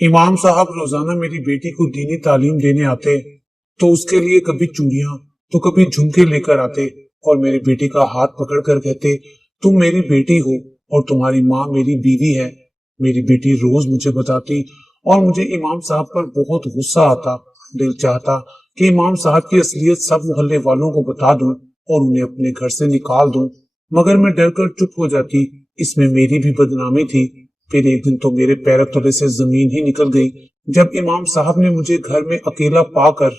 इमाम साहब रोजाना मेरी बेटी को दीनी तालीम देने आते तो उसके लिए कभी चूड़ियां तो कभी झुमके लेकर आते और मेरी बेटी का हाथ पकड़कर कहते, तुम मेरी बेटी हो और तुम्हारी माँ मेरी बीवी है। मेरी बेटी रोज मुझे बताती और मुझे इमाम साहब पर बहुत गुस्सा आता। दिल चाहता कि इमाम साहब की असलियत सब मोहल्ले वालों को बता दूं और उन्हें अपने घर से निकाल दूं, मगर मैं डर कर चुप हो जाती। इसमें मेरी भी बदनामी थी। फिर एक दिन तो मेरे पैरों तले से जमीन ही निकल गई जब इमाम साहब ने मुझे घर में अकेला पाकर।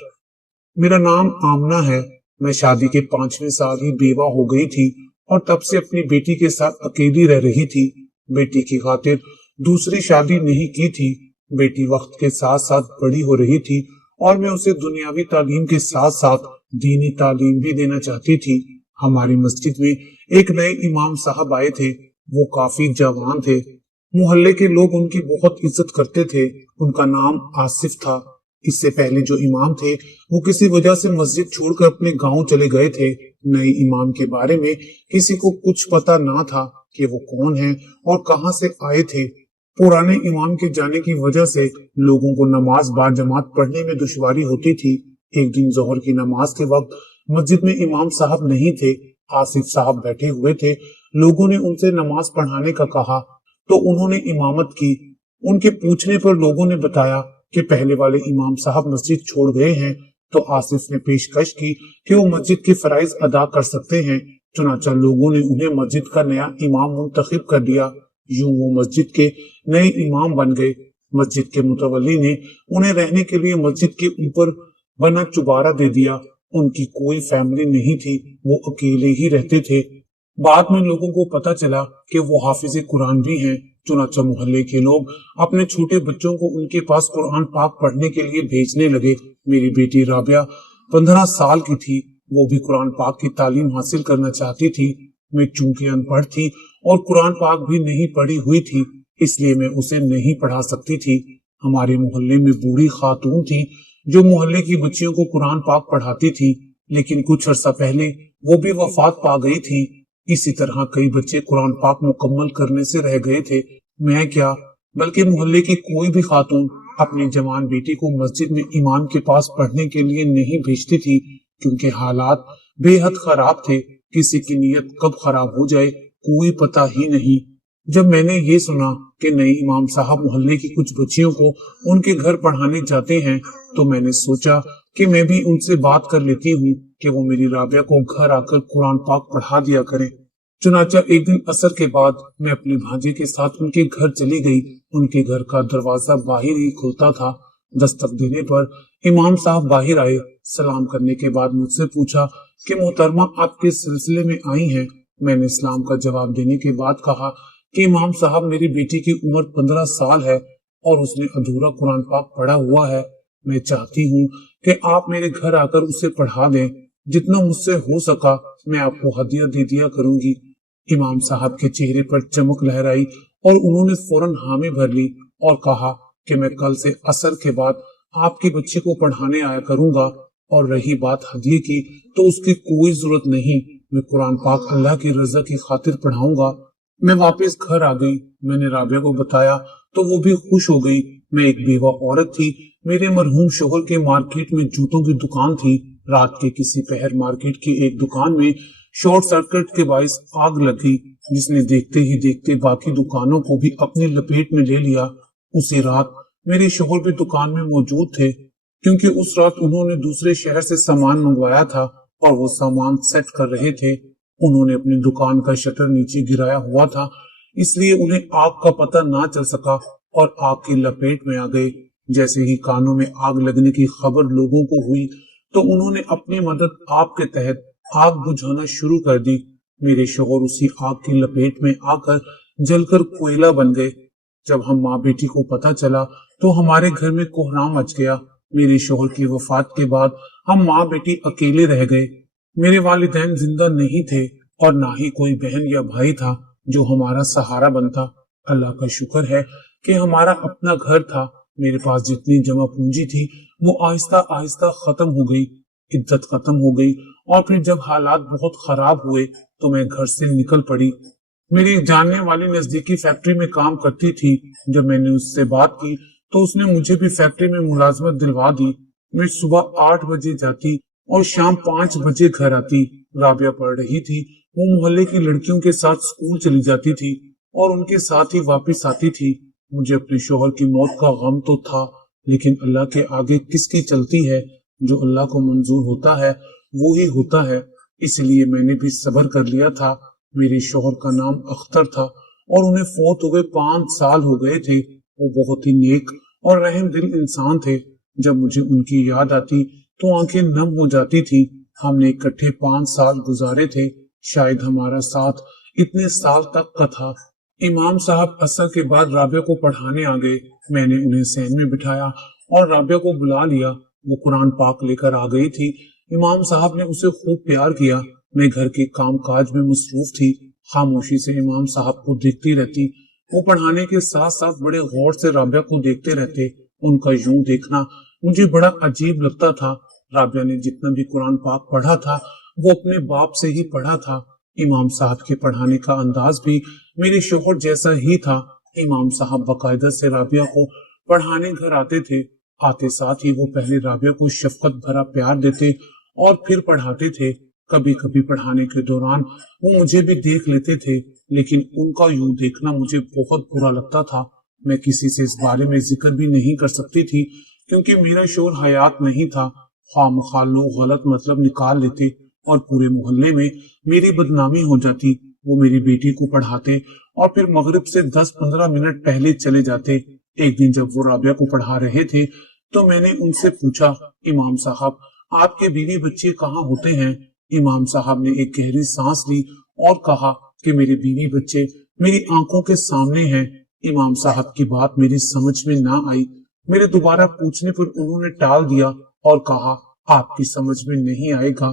मेरा नाम आमना है। मैं शादी के 5वें साल ही बेवा हो गई थी और तब से अपनी बेटी के साथ अकेली रह रही थी। बेटी की खातिर दूसरी शादी नहीं की थी। बेटी वक्त के साथ साथ बड़ी हो रही थी और मैं उसे दुनियावी तालीम के साथ साथ दीनी तालीम भी देना चाहती थी। हमारी मस्जिद में एक नए इमाम साहब आए थे। वो काफी जवान थे। मोहल्ले के लोग उनकी बहुत इज्जत करते थे। उनका नाम आसिफ था। इससे पहले जो इमाम थे वो किसी वजह से मस्जिद छोड़कर अपने गांव चले गए थे। नए इमाम के बारे में किसी को कुछ पता ना था कि वो कौन है और कहां से आए थे। पुराने इमाम के जाने की वजह से लोगों को नमाज बाजमात पढ़ने में दुश्वारी होती थी। एक दिन जोहर की नमाज के वक्त मस्जिद में इमाम साहब नहीं थे। आसिफ साहब बैठे हुए थे। लोगों ने उनसे नमाज पढ़ाने का कहा तो उन्होंने इमामत की। उनके पूछने पर लोगों ने बताया कि पहले वाले इमाम साहब मस्जिद छोड़ गए हैं। तो आसिफ ने पेशकश की कि वो मस्जिद के फराइज अदा कर सकते हैं। चुनाचा लोगों ने उन्हें मस्जिद का नया इमाम मुंतखब कर दिया। यूं वो मस्जिद के नए इमाम बन गए। मस्जिद के मुतवल्ली ने उन्हें रहने के लिए मस्जिद के ऊपर बना चुबारा दे दिया। उनकी कोई फैमिली नहीं थी। वो अकेले ही रहते थे। बाद में लोगों को पता चला कि वो हाफिज कुरान भी हैं। चुनाचा मोहल्ले के लोग अपने छोटे बच्चों को उनके पास कुरान पाक पढ़ने के लिए भेजने लगे। मेरी बेटी राबिया 15 साल की थी। वो भी कुरान पाक की तालीम हासिल करना चाहती थी। मैं चूंकि अनपढ़ थी और कुरान पाक भी नहीं पढ़ी हुई थी, इसलिए मैं उसे नहीं पढ़ा सकती थी। हमारे मोहल्ले में बूढ़ी खातून थी जो मोहल्ले की बच्चियों को कुरान पाक पढ़ाती थी, लेकिन कुछ अर्सा पहले वो भी वफात पा गई थी। इसी तरह कई बच्चे कुरान पाक मुकम्मल करने से रह गए थे। मैं क्या, बल्कि मोहल्ले की कोई भी खातून अपनी जवान बेटी को मस्जिद में इमाम के पास पढ़ने के लिए नहीं भेजती थी, क्योंकि हालात बेहद खराब थे। किसी की नीयत कब खराब हो जाए कोई पता ही नहीं। जब मैंने ये सुना कि नए इमाम साहब मोहल्ले की कुछ बच्चियों को उनके घर पढ़ाने जाते हैं, तो मैंने सोचा कि मैं भी उनसे बात कर लेती हूँ कि वो मेरी राबिया को घर आकर कुरान पाक पढ़ा दिया करें। चुनाचा एक दिन असर के बाद मैं अपने भांजे के साथ उनके घर चली गई। उनके घर का दरवाजा बाहर ही खुलता था। दस्तक देने पर इमाम साहब बाहर आए। सलाम करने के बाद मुझसे पूछा कि मोहतरमा आप किस सिलसिले में आई हैं। मैंने इस्लाम का जवाब देने के बाद कहा कि इमाम साहब, मेरी बेटी की उम्र 15 साल है और उसने अधूरा कुरान पाक पढ़ा हुआ है। मैं चाहती हूँ कि आप मेरे घर आकर उसे पढ़ा दें। जितना मुझसे हो सका मैं आपको हदिया दे दिया करूंगी। इमाम साहब के चेहरे पर चमक लहराई और उन्होंने फौरन हामी भर ली और कहा कि मैं कल से असर के बाद आपके बच्चे को पढ़ाने आया करूंगा। और रही बात हदिये की, तो उसकी कोई जरूरत नहीं। मैं कुरान पाक अल्लाह की रजा की खातिर पढ़ाऊंगा। मैं वापस घर आ गई। मैंने राबिया को बताया तो वो भी खुश हो गई। मैं एक बेवा औरत थी। मेरे मरहूम शोहर के मार्केट में जूतों की दुकान थी। रात के किसी पहर मार्केट की एक दुकान में शॉर्ट सर्किट के बाइस आग लगी, जिसने देखते ही देखते बाकी दुकानों को भी अपनी लपेट में ले लिया। उसी रात मेरे शोहर भी दुकान में मौजूद थे, क्योंकि उस रात उन्होंने दूसरे शहर से सामान मंगवाया था और वो सामान सेट कर रहे थे। उन्होंने अपनी दुकान का शटर नीचे गिराया हुआ था, इसलिए उन्हें आग का पता ना चल सका और आग की लपेट में आ गए। जैसे ही कानों में आग लगने की खबर लोगों को हुई, तो उन्होंने अपनी मदद आग के तहत आग बुझाना शुरू कर दी। मेरे शोहर उसी आग की लपेट में आकर जलकर कोयला बन गए। जब हम माँ बेटी को पता चला तो हमारे घर में कोहराम मच गया। मेरे शोहर की वफात के बाद हम माँ बेटी अकेले रह गए। मेरे वालिदैन जिंदा नहीं थे और ना ही कोई बहन या भाई था जो हमारा सहारा बनता। अल्लाह का शुक्र है कि हमारा अपना घर था। मेरे पास जितनी जमा पूंजी थी वो आहिस्ता आहिस्ता खत्म हो गई। इज्जत खत्म हो गई और फिर जब हालात बहुत खराब हुए तो मैं घर से निकल पड़ी। मेरी जानने वाली नजदीकी फैक्ट्री में काम करती थी। जब मैंने उससे बात की तो उसने मुझे भी फैक्ट्री में मुलाजमत दिलवा दी। मैं सुबह 8 बजे जाती और शाम 5 बजे घर आती। राबिया पढ़ रही थी। वो मोहल्ले की लड़कियों के साथ स्कूल चली जाती थी और उनके साथ ही वापस आती थी। मुझे अपने शोहर की मौत का गम तो था, लेकिन अल्लाह के आगे किसकी चलती है। जो अल्लाह को मंजूर होता है वो ही होता है, इसलिए मैंने भी सब्र कर लिया था। मेरे शोहर का नाम अख्तर था और उन्हें फौत हुए 5 साल हो गए थे। वो बहुत ही नेक और रहम दिल इंसान थे। जब मुझे उनकी याद आती तो आंखें नम हो जाती थी। हमने इकट्ठे 5 साल गुजारे थे। शायद हमारा साथ इतने साल तक का था। इमाम साहब असर के बाद राबिया को पढ़ाने आ गए। मैंने उन्हें सहन में बिठाया और राबिया को बुला लिया। वो कुरान पाक लेकर आ गई थी। इमाम साहब ने उसे खूब प्यार किया। मैं घर के काम काज में मसरूफ थी। खामोशी से इमाम साहब को देखती रहती। वो पढ़ाने के साथ साथ बड़े गौर से राबिया को देखते रहते। उनका यूं देखना मुझे बड़ा अजीब लगता था। राबिया ने जितना भी कुरान पाक पढ़ा था वो अपने बाप से ही पढ़ा था। इमाम साहब के पढ़ाने का अंदाज भी मेरे शोहर जैसा ही था। इमाम साहब बाकायदा से राबिया को पढ़ाने घर आते थे। आते साथ ही वो पहले राबिया को शफकत भरा प्यार देते और फिर पढ़ाते थे। कभी कभी पढ़ाने के दौरान वो मुझे भी देख लेते थे, लेकिन उनका यूं देखना मुझे बहुत बुरा लगता था। मैं किसी से इस बारे में जिक्र भी नहीं कर सकती थी, क्योंकि मेरा शोर हयात नहीं था। खामखा लोग गलत मतलब निकाल लेते और पूरे मोहल्ले में मेरी बदनामी हो जाती। वो मेरी बेटी को पढ़ाते और फिर मगरिब से 10-15 मिनट पहले चले जाते। एक दिन जब वो राबिया को पढ़ा रहे थे तो मैंने उनसे पूछा, इमाम साहब आपके बीवी बच्चे कहाँ होते हैं? इमाम साहब ने एक गहरी सांस ली और कहा कि मेरे बीवी बच्चे मेरी आंखों के सामने हैं। इमाम साहब की बात मेरी समझ में ना आई। मेरे दोबारा पूछने पर उन्होंने टाल दिया और कहा, आपकी समझ में नहीं आएगा,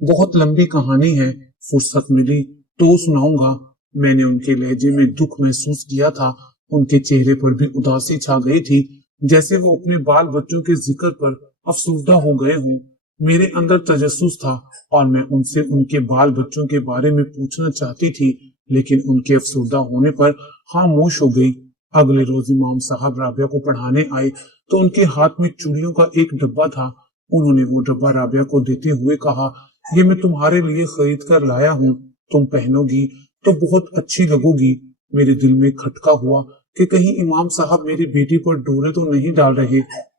बहुत लंबी कहानी है, फुर्सत मिली तो सुनाऊंगा। मैंने उनके लहजे में दुख महसूस किया था। उनके चेहरे पर भी उदासी छा गई थी, जैसे वो अपने बाल बच्चों के जिक्र पर अफसुर्दा हो गए हों। मेरे अंदर तजस्सुस था और मैं उनसे उनके बाल बच्चों के बारे में पूछना चाहती थी, लेकिन उनके अफसुर्दा होने पर खामोश हो गई। अगले रोज इमाम साहब राबिया को पढ़ाने आए तो उनके हाथ में चूड़ियों का एक डब्बा था। उन्होंने वो डब्बा राबिया को देते हुए कहा, ये मैं तुम्हारे लिए खरीद कर लाया हूँ, तुम पहनोगी तो बहुत अच्छी लगोगी। मेरे दिल में खटका हुआ कि कहीं इमाम साहब मेरी बेटी पर डोरे तो नहीं डाल रहे।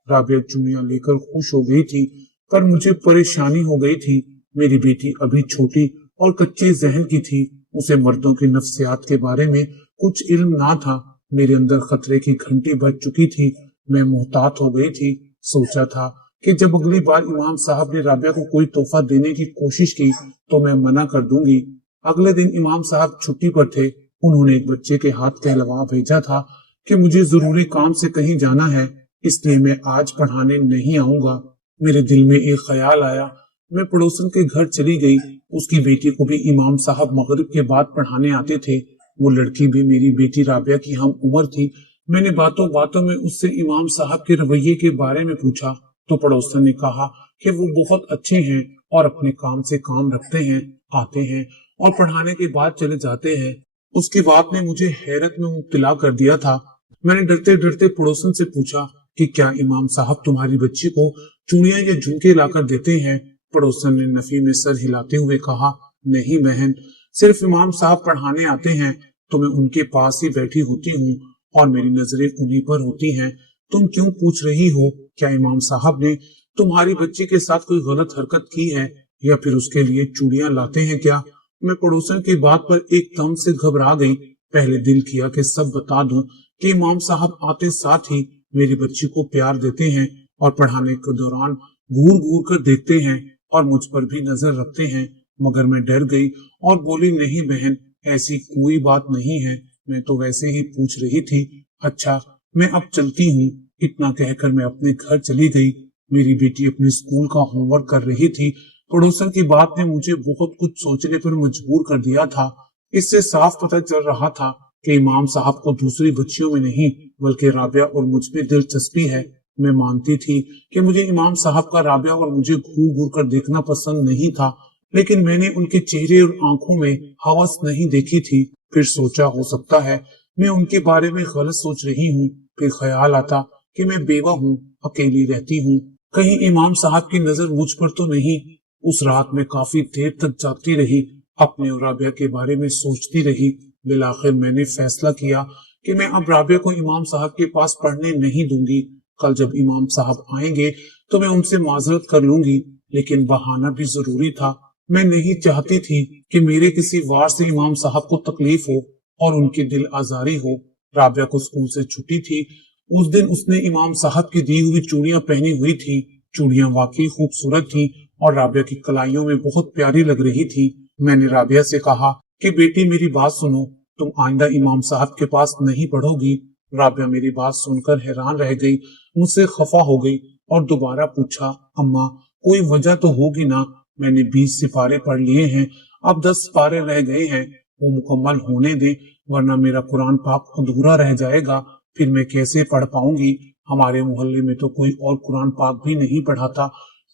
राबिया चूड़ियां लेकर खुश हो गई थी, पर मुझे परेशानी हो गई थी। मेरी बेटी अभी छोटी और कच्चे जहन की थी। उसे मर्दों के नफ्सियात के बारे में कुछ इल्म ना था। मेरे अंदर खतरे की घंटी बज चुकी थी। मैं मुहतात हो गई थी। सोचा था कि जब अगली बार इमाम साहब ने राबिया को कोई तोहफा देने की कोशिश की तो मैं मना कर दूंगी। अगले दिन इमाम साहब छुट्टी पर थे। उन्होंने एक बच्चे के हाथ कहलवा भेजा था कि मुझे जरूरी काम से कहीं जाना है, इसलिए मैं आज पढ़ाने नहीं आऊंगा। मेरे दिल में एक ख्याल आया। मैं पड़ोसन के घर चली गई। उसकी बेटी को भी इमाम साहब मगरिब के बाद पढ़ाने आते थे। वो लड़की भी मेरी बेटी राबिया की हम उम्र थी। मैंने बातों बातों में उससे इमाम साहब के रवैये के बारे में पूछा तो पड़ोसन ने कहा कि वो बहुत अच्छे हैं और अपने काम से काम रखते हैं, आते हैं और पढ़ाने के बाद चले जाते हैं। उसकी बात ने मुझे हैरत में मुब्तला कर दिया था। मैंने डरते डरते पड़ोसन से पूछा कि क्या इमाम साहब तुम्हारी बच्ची को चूड़ियां या झुमके लाकर देते हैं? पड़ोसन ने नफी में सर हिलाते हुए कहा, नहीं बहन, सिर्फ इमाम साहब पढ़ाने आते हैं तो मैं उनके पास ही बैठी होती हूँ और मेरी नजरें उन्हीं पर होती हैं। तुम क्यों पूछ रही हो? क्या इमाम साहब ने तुम्हारी बच्ची के साथ कोई गलत हरकत की है या फिर उसके लिए चूड़ियां लाते हैं क्या? मैं पड़ोसन की बात पर एकदम से घबरा गई। पहले दिल किया कि सब बता दूं कि इमाम साहब आते साथ ही मेरी बच्ची को प्यार देते हैं और पढ़ाने के दौरान घूर घूर कर देखते हैं और मुझ पर भी नजर रखते हैं, मगर मैं डर गई और बोली, नहीं बहन, ऐसी कोई बात नहीं है, मैं तो वैसे ही पूछ रही थी। अच्छा, मैं अब चलती हूँ। इतना कहकर मैं अपने घर चली गई। मेरी बेटी अपने स्कूल का होमवर्क कर रही थी। पड़ोसन की बात ने मुझे बहुत कुछ सोचने पर मजबूर कर दिया था। इससे साफ पता चल रहा था कि इमाम साहब को दूसरी बच्चियों में नहीं बल्कि राबिया और मुझ में दिलचस्पी है। मैं मानती थी कि मुझे इमाम साहब का राबिया और मुझे घूर घूर कर देखना पसंद नहीं था, लेकिन मैंने उनके चेहरे और आंखों में हवस नहीं देखी थी। फिर सोचा, हो सकता है मैं उनके बारे में गलत सोच रही हूँ। फिर ख्याल आता کہ میں بیوہ ہوں، اکیلی رہتی ہوں، کہیں امام صاحب کی نظر مجھ پر تو نہیں۔ اس رات میں کافی دیر تک جاگتی رہی، اپنے اور رابعہ کے بارے میں سوچتی رہی۔ بالآخر میں نے فیصلہ کیا کہ میں اب رابعہ کو امام صاحب کے پاس پڑھنے نہیں دوں گی۔ کل جب امام صاحب آئیں گے تو میں ان سے معذرت کر لوں گی، لیکن بہانہ بھی ضروری تھا۔ میں نہیں چاہتی تھی کہ میرے کسی وار سے امام صاحب کو تکلیف ہو اور ان کی دل آزاری ہو۔ رابعہ کو اسکول سے چھٹی تھی۔ اس دن اس نے امام صاحب کی دی ہوئی چوڑیاں پہنی ہوئی تھی۔ چوڑیاں واقعی خوبصورت تھیں اور رابعہ کی کلائیوں میں بہت پیاری لگ رہی تھی۔ میں نے رابعہ سے کہا کہ بیٹی میری بات سنو، تم آئندہ امام صاحب کے پاس نہیں پڑھو گی۔ رابعہ میری بات سن کر حیران رہ گئی، مجھ سے خفا ہو گئی اور دوبارہ پوچھا، اماں کوئی وجہ تو ہوگی نا؟ میں نے 20 سپارے پڑھ لیے ہیں، اب 10 سپارے رہ گئے ہیں، وہ مکمل ہونے دیں ورنہ میرا قرآن پاک ادھورا رہ جائے گا، پھر میں کیسے پڑھ پاؤں گی؟ ہمارے محلے میں تو کوئی اور قرآن پاک بھی نہیں پڑھاتا۔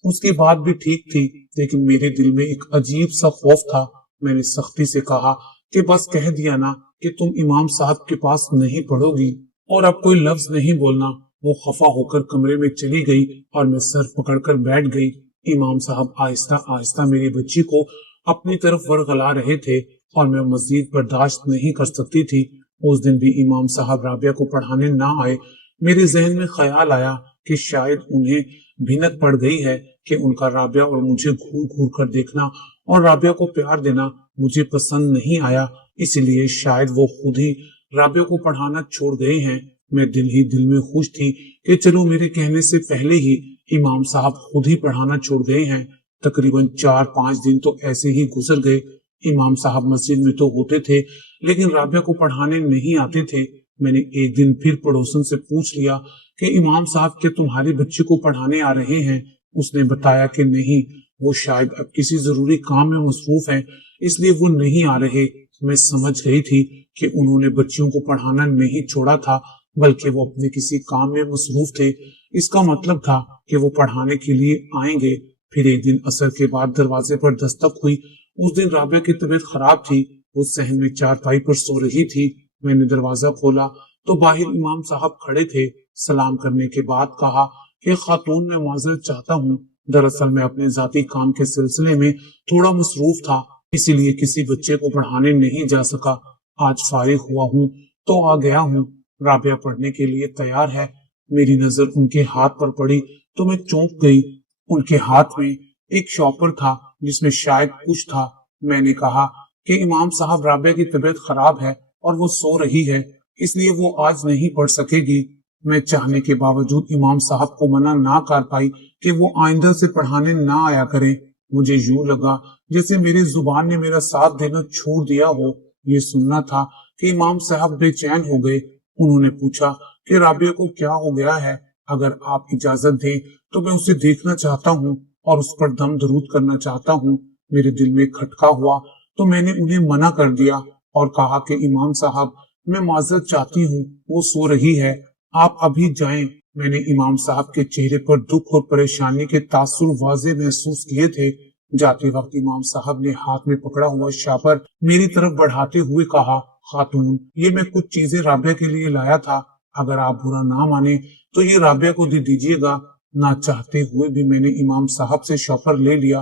اس کی بات بھی ٹھیک تھی، لیکن میرے دل میں ایک عجیب سا خوف تھا۔ میں نے سختی سے کہا کہ بس کہہ دیا نا کہ تم امام صاحب کے پاس نہیں پڑھو گی، اور اب کوئی لفظ نہیں بولنا۔ وہ خفا ہو کر کمرے میں چلی گئی اور میں سر پکڑ کر بیٹھ گئی۔ امام صاحب آہستہ آہستہ میری بچی کو اپنی طرف ورغلا رہے تھے اور میں مزید برداشت نہیں کر سکتی تھی۔ اس دن بھی امام صاحب رابعہ کو پڑھانے نہ آئے۔ میرے ذہن میں خیال آیا کہ شاید انہیں بھنک پڑ گئی ہے کہ ان کا رابعہ اور مجھے گھور گھور کر دیکھنا اور رابعہ کو پیار دینا مجھے پسند نہیں آیا، اس لیے شاید وہ خود ہی رابعہ کو پڑھانا چھوڑ گئے ہیں۔ میں دل ہی دل میں خوش تھی کہ چلو میرے کہنے سے پہلے ہی امام صاحب خود ہی پڑھانا چھوڑ گئے ہیں۔ تقریباً 4-5 دن تو ایسے ہی گزر گئے۔ امام صاحب مسجد میں تو ہوتے تھے لیکن رابعہ کو پڑھانے نہیں آتے تھے۔ میں نے ایک دن پھر پڑوسن سے پوچھ لیا کہ امام صاحب کیا تمہارے بچے کو پڑھانے آ رہے ہیں؟ اس نے بتایا کہ نہیں، وہ شاید اب کسی ضروری کام میں مصروف ہیں، اس لیے وہ نہیں آ رہے۔ میں سمجھ گئی تھی کہ انہوں نے بچیوں کو پڑھانا نہیں چھوڑا تھا، بلکہ وہ اپنے کسی کام میں مصروف تھے۔ اس کا مطلب تھا کہ وہ پڑھانے کے لیے آئیں گے۔ پھر ایک دن عصر کے بعد دروازے پر دستک ہوئی۔ اس دن رابعہ کی طبیعت خراب تھی، وہ صحن میں چارپائی پر سو رہی تھی۔ میں نے دروازہ کھولا تو باہر امام صاحب کھڑے تھے۔ سلام کرنے کے بعد کہا کہ خاتون میں معذرت چاہتا ہوں، دراصل میں اپنے ذاتی کام کے سلسلے میں تھوڑا مصروف تھا، اسی لیے کسی بچے کو پڑھانے نہیں جا سکا۔ آج فارغ ہوا ہوں تو آ گیا ہوں۔ رابعہ پڑھنے کے لیے تیار ہے۔ میری نظر ان کے ہاتھ پر پڑی تو میں چونک گئی۔ ان کے ہاتھ میں ایک شاپر تھا جس میں شاید کچھ تھا۔ میں نے کہا کہ امام صاحب رابعہ کی طبیعت خراب ہے اور وہ سو رہی ہے، اس لیے وہ آج نہیں پڑھ سکے گی۔ میں چاہنے کے باوجود امام صاحب کو منع نہ کر پائی کہ وہ آئندہ سے پڑھانے نہ آیا کریں۔ مجھے یوں لگا جیسے میری زبان نے میرا ساتھ دینا چھوڑ دیا ہو۔ یہ سننا تھا کہ امام صاحب بے چین ہو گئے۔ انہوں نے پوچھا کہ رابعہ کو کیا ہو گیا ہے؟ اگر آپ اجازت دیں تو میں اسے دیکھنا چاہتا ہوں اور اس پر دم درود کرنا چاہتا ہوں۔ میرے دل میں کھٹکا ہوا تو میں نے انہیں منع کر دیا اور کہا کہ امام صاحب میں معذرت چاہتی ہوں، وہ سو رہی ہے، آپ ابھی جائیں۔ میں نے امام صاحب کے چہرے پر دکھ اور پریشانی کے تاثر واضح محسوس کیے تھے۔ جاتے وقت امام صاحب نے ہاتھ میں پکڑا ہوا شاپر میری طرف بڑھاتے ہوئے کہا، خاتون یہ میں کچھ چیزیں رابعہ کے لیے لایا تھا، اگر آپ برا نہ مانے تو یہ رابعہ کو دے دیجیے گا۔ نہ چاہتے ہوئے بھی میں نے امام صاحب سے شاپر لے لیا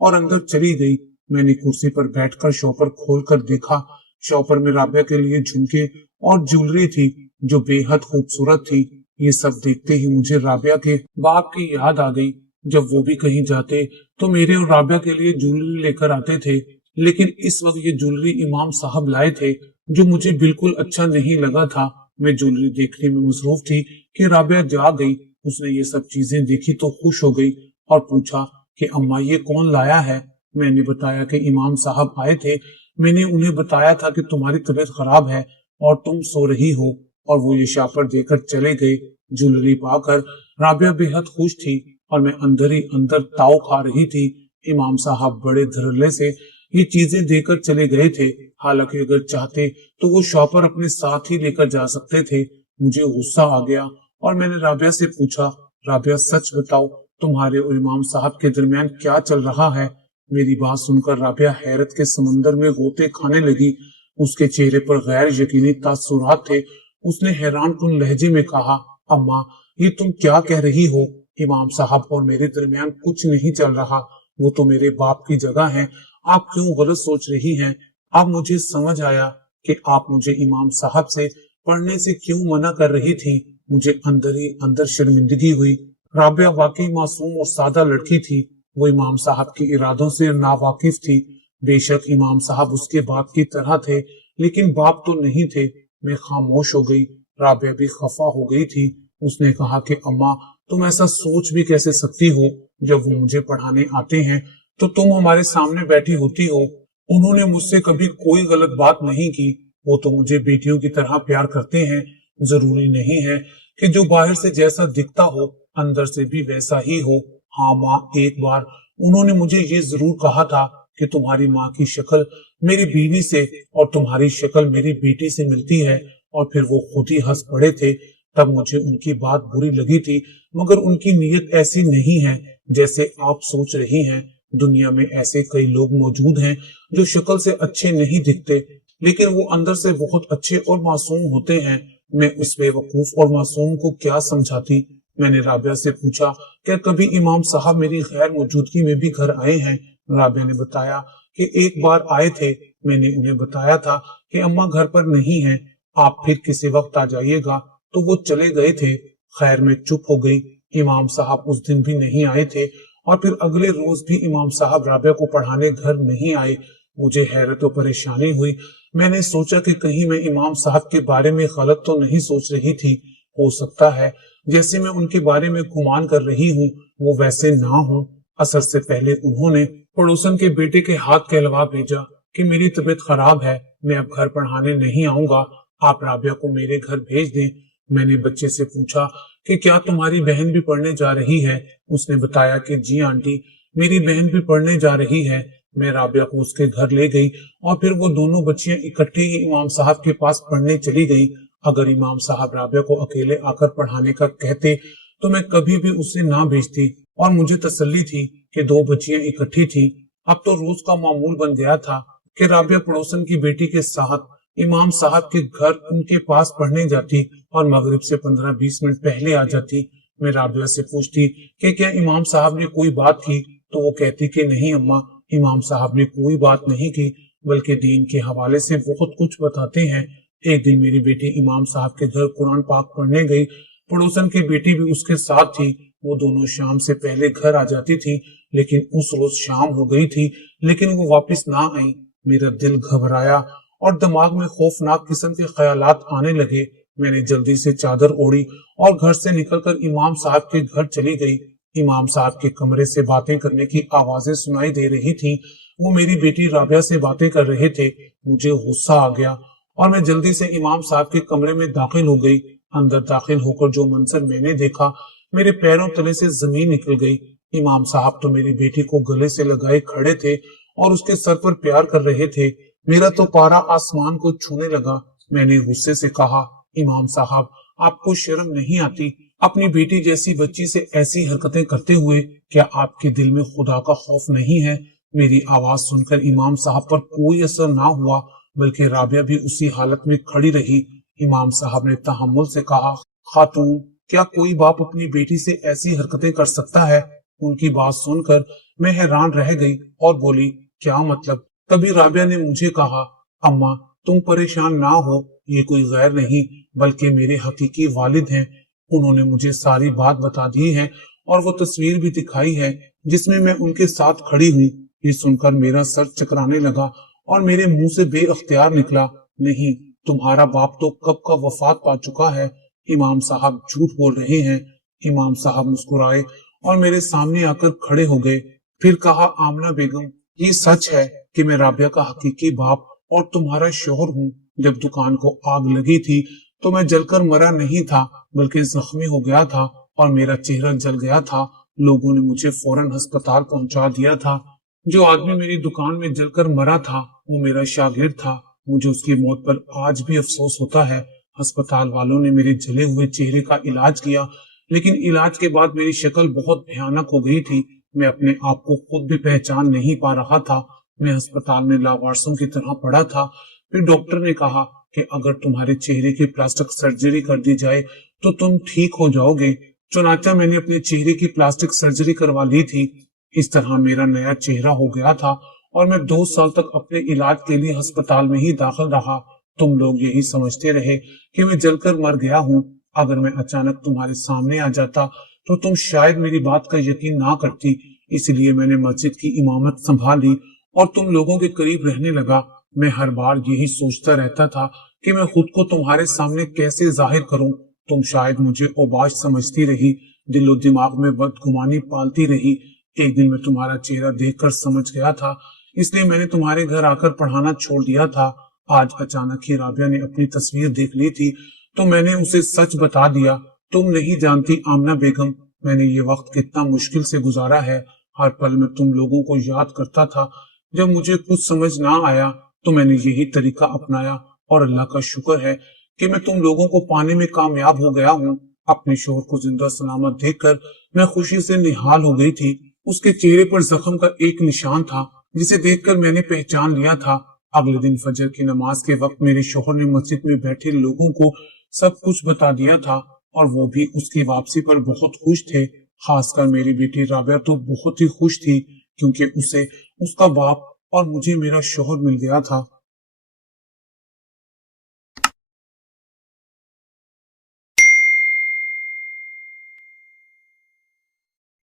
اور اندر چلی گئی۔ میں نے کرسی پر بیٹھ کر شاپر کھول کر دیکھا۔ شاپر میں رابعہ کے لیے جھمکے اور جولری تھی جو بے حد خوبصورت تھی۔ یہ سب دیکھتے ہی مجھے رابعہ کے باپ کی یاد آ گئی۔ جب وہ بھی کہیں جاتے تو میرے اور رابعہ کے لیے جولری لے کر آتے تھے، لیکن اس وقت یہ جولری امام صاحب لائے تھے جو مجھے بالکل اچھا نہیں لگا تھا۔ میں جولری دیکھنے میں مصروف تھی کہ رابعہ جا گئی۔ اس نے یہ سب چیزیں دیکھی تو خوش ہو گئی اور پوچھا کہ اماں یہ کون لایا ہے؟ میں نے بتایا کہ امام صاحب آئے تھے، میں نے انہیں بتایا تھا کہ تمہاری طبیعت خراب ہے اور تم سو رہی ہو، اور وہ یہ شاپر دے کر چلے گئے۔ جولری پا کر رابعہ بے حد خوش تھی اور میں اندر ہی اندر تاؤ کھا رہی تھی۔ امام صاحب بڑے دھڑلے سے یہ چیزیں دے کر چلے گئے تھے، حالانکہ اگر چاہتے تو وہ شاپر اپنے ساتھ ہی لے کر جا سکتے تھے۔ مجھے غصہ آ گیا اور میں نے رابعہ سے پوچھا، رابعہ سچ بتاؤ تمہارے اور امام صاحب کے درمیان کیا چل رہا ہے؟ میری بات سن کر رابعہ حیرت کے سمندر میں غوطے کھانے لگی۔ اس کے چہرے پر غیر یقینی تاثرات تھے۔ اس نے حیران کن لہجے میں کہا، اماں ये तुम क्या कह रही हो? इमाम साहब और मेरे दरमियान कुछ नहीं चल रहा, वो तो मेरे बाप की जगह है। आप क्यों गलत सोच रही हैं? अब मुझे समझ आया कि आप मुझे इमाम साहब से पढ़ने से क्यों मना कर रही थी। मुझे अंदर ही अंदर शर्मिंदगी हुई। राबिया वाकई मासूम और सादा लड़की थी। वो इमाम साहब के इरादों से नावाकिफ थी। बेशक इमाम साहब उसके बाप की तरह थे, लेकिन बाप तो नहीं थे। मैं खामोश हो गई। राबिया भी खफा हो गई थी। उसने कहा कि अम्मा, तुम ऐसा सोच भी कैसे सकती हो? जब वो मुझे पढ़ाने आते हैं तो तुम हमारे सामने बैठी होती हो। उन्होंने मुझसे कभी कोई गलत बात नहीं की। वो तो मुझे बेटियों की तरह प्यार करते हैं। जरूरी नहीं है कि जो बाहर से जैसा दिखता हो अंदर से भी वैसा ही हो। हाँ माँ, एक बार उन्होंने मुझे ये जरूर कहा था कि तुम्हारी माँ की शक्ल मेरी बीवी से और तुम्हारी शक्ल मेरी बेटी से मिलती है, और फिर वो खुद ही हंस पड़े थे। तब मुझे उनकी बात बुरी लगी थी, मगर उनकी नीयत ऐसी नहीं है जैसे आप सोच रही हैं। दुनिया में ऐसे कई लोग मौजूद हैं जो शक्ल से अच्छे नहीं दिखते, लेकिन वो अंदर से बहुत अच्छे और मासूम होते हैं। मैं उस बेवकूफ और मासूम को क्या समझाती? मैंने राबिया से पूछा, क्या कभी इमाम साहब मेरी गैर मौजूदगी में भी घर आए हैं? राबिया ने बताया कि एक बार आए थे। मैंने उन्हें बताया था कि अम्मा घर पर नहीं है, आप फिर किसी वक्त आ जाइएगा, तो वो चले गए थे। खैर, मैं चुप हो गई। इमाम साहब उस दिन भी नहीं आए थे, और फिर अगले रोज भी इमाम साहब राबिया को पढ़ाने घर नहीं आए। मुझे हैरत और परेशानी हुई। मैंने सोचा कि कहीं मैं इमाम साहब के बारे में गलत तो नहीं सोच रही थी। हो सकता है जैसे मैं उनके बारे में गुमान कर रही हूँ वो वैसे ना हो। असर से पहले उन्होंने पड़ोसन के बेटे के हाथ कहलवा भेजा कि मेरी तबीयत खराब है, मैं अब घर पढ़ाने नहीं आऊंगा, आप राबिया को मेरे घर भेज दें। मैंने बच्चे से पूछा कि क्या तुम्हारी बहन भी पढ़ने जा रही है? उसने बताया कि जी आंटी, मेरी बहन भी पढ़ने जा रही है। मैं राबिया को उसके घर ले गई, और फिर वो दोनों बच्चियां इकट्ठी ही इमाम साहब के पास पढ़ने चली गई। अगर इमाम साहब राबिया को अकेले आकर पढ़ाने का कहते तो मैं कभी भी उसे ना भेजती, और मुझे तसल्ली थी कि दो बच्चियां इकट्ठी थी। अब तो रोज का मामूल बन गया था कि राबिया पड़ोसन की बेटी के साथ इमाम साहब के घर उनके पास पढ़ने जाती और मगरिब से 15-20 मिनट पहले आ जाती। मैं राबिया से पूछती कि क्या इमाम साहब ने कोई बात की, तो वो कहती कि नहीं अम्मा, इमाम साहब ने कोई बात नहीं की, बल्कि दीन के हवाले से बहुत कुछ बताते हैं। एक दिन मेरी बेटी इमाम साहब के घर कुरान पाक पढ़ने गई। पड़ोसन की बेटी भी उसके साथ थी। वो दोनों शाम से पहले घर आ जाती थी, लेकिन उस रोज शाम हो गई थी, लेकिन वो वापस ना आई। मेरा दिल घबराया और दिमाग में खौफनाक किस्म के ख्यालात आने लगे। मैंने जल्दी से चादर ओढ़ी और घर से निकलकर इमाम साहब के घर चली गई। इमाम साहब के कमरे से बातें करने की आवाजें सुनाई दे रही थी। वो मेरी बेटी राबिया से बातें कर रहे थे। मुझे गुस्सा आ गया और मैं जल्दी से इमाम साहब के कमरे में दाखिल हो गई। अंदर दाखिल होकर जो मंजर मैंने देखा, मेरे पैरों तले से जमीन निकल गई। इमाम साहब तो मेरी बेटी को गले से लगाए खड़े थे और उसके सर पर प्यार कर रहे थे। मेरा तो पारा आसमान को छूने लगा। मैंने गुस्से से कहा, इमाम साहब, आपको शर्म नहीं आती अपनी बेटी जैसी बच्ची से ऐसी हरकतें करते हुए? क्या आपके दिल में खुदा का खौफ नहीं है? मेरी आवाज सुनकर इमाम साहब पर कोई असर ना हुआ, बल्कि राबिया भी उसी हालत में खड़ी रही। इमाम साहब ने तहम्मुल से कहा, खातून, क्या कोई बाप अपनी बेटी से ऐसी हरकतें कर सकता है? उनकी बात सुनकर मैं हैरान रह गई और बोली, क्या मतलब? तभी राबिया ने मुझे कहा, अम्मा, तुम परेशान ना हो, ये कोई गैर नहीं बल्कि मेरे हकीकी वालिद हैं। उन्होंने मुझे सारी बात बता दी है और वो तस्वीर भी दिखाई है जिसमें मैं उनके साथ खड़ी हूँ। ये सुनकर मेरा सर चकराने लगा और मेरे मुंह से बेअख्तियार निकला, नहीं, तुम्हारा बाप तो कब का वफात पा चुका है। इमाम साहब झूठ बोल रहे हैं। इमाम साहब मुस्कुराए और मेरे सामने आकर खड़े हो गए। फिर कहा, आमना बेगम, ये सच है कि मैं राबिया का हकीकी बाप और तुम्हारा शोहर हूँ। जब दुकान को आग लगी थी तो मैं जलकर मरा नहीं था, बल्कि जख्मी हो गया था और मेरा चेहरा जल गया था। लोगों ने मुझे फौरन अस्पताल पहुंचा दिया था। जो आदमी मेरी दुकान में जलकर मरा था वो मेरा शागिर्द था। मुझे उसकी मौत पर आज भी अफसोस होता है। अस्पताल वालों ने मेरे जले हुए चेहरे का इलाज किया, लेकिन इलाज के बाद मेरी शक्ल बहुत भयानक हो गई थी। मैं अपने आप को खुद भी पहचान नहीं पा रहा था। मैं अस्पताल में लावारसों की तरह पड़ा था। फिर डॉक्टर ने कहा कि अगर तुम्हारे चेहरे की प्लास्टिक सर्जरी कर दी जाए तो तुम ठीक हो जाओगे। चुनाचा मैंने अपने चेहरे की प्लास्टिक सर्जरी करवा ली थी। इस तरह मेरा नया चेहरा हो गया था और मैं 2 साल तक अपने इलाज के लिए अस्पताल में ही दाखिल रहा। तुम लोग यही समझते रहे कि मैं जलकर मर गया हूँ। अगर मैं अचानक तुम्हारे सामने आ जाता तो तुम शायद मेरी बात का यकीन ना करती। इसलिए मैंने मस्जिद की इमामत संभाली और तुम लोगों के करीब रहने लगा। मैं हर बार यही सोचता रहता था कि मैं खुद को तुम्हारे सामने कैसे जाहिर करूं। तुम शायद मुझे औबाश समझती रही, दिलो दिमाग में बदगुमानी पालती रही। एक दिन मैं तुम्हारा चेहरा देखकर समझ गया था, इसलिए मैंने तुम्हारे घर आकर पढ़ाना छोड़ दिया था। आज अचानक ही राबिया ने अपनी तस्वीर देख ली थी तो मैंने उसे सच बता दिया। तुम नहीं जानती आमना बेगम, मैंने ये वक्त कितना मुश्किल से गुजारा है। हर पल में तुम लोगों को याद करता था। जब मुझे कुछ समझ ना आया तो मैंने यही तरीका अपनाया और अल्लाह का शुक्र है कि मैं तुम लोगों को पाने में कामयाब हो गया हूँ। अपने शोहर को जिंदा सलामत देखकर मैं खुशी से निहाल हो गई थी। उसके चेहरे पर जख्म का एक निशान था जिसे देखकर मैंने पहचान लिया था। अगले दिन फजर की नमाज के वक्त मेरे शोहर ने मस्जिद में बैठे लोगों को सब कुछ बता दिया था और वो भी उसकी वापसी पर बहुत खुश थे। खासकर मेरी बेटी राबिया तो बहुत ही खुश थी क्योंकि उसे उसका बाप और मुझे मेरा शोहर मिल गया था।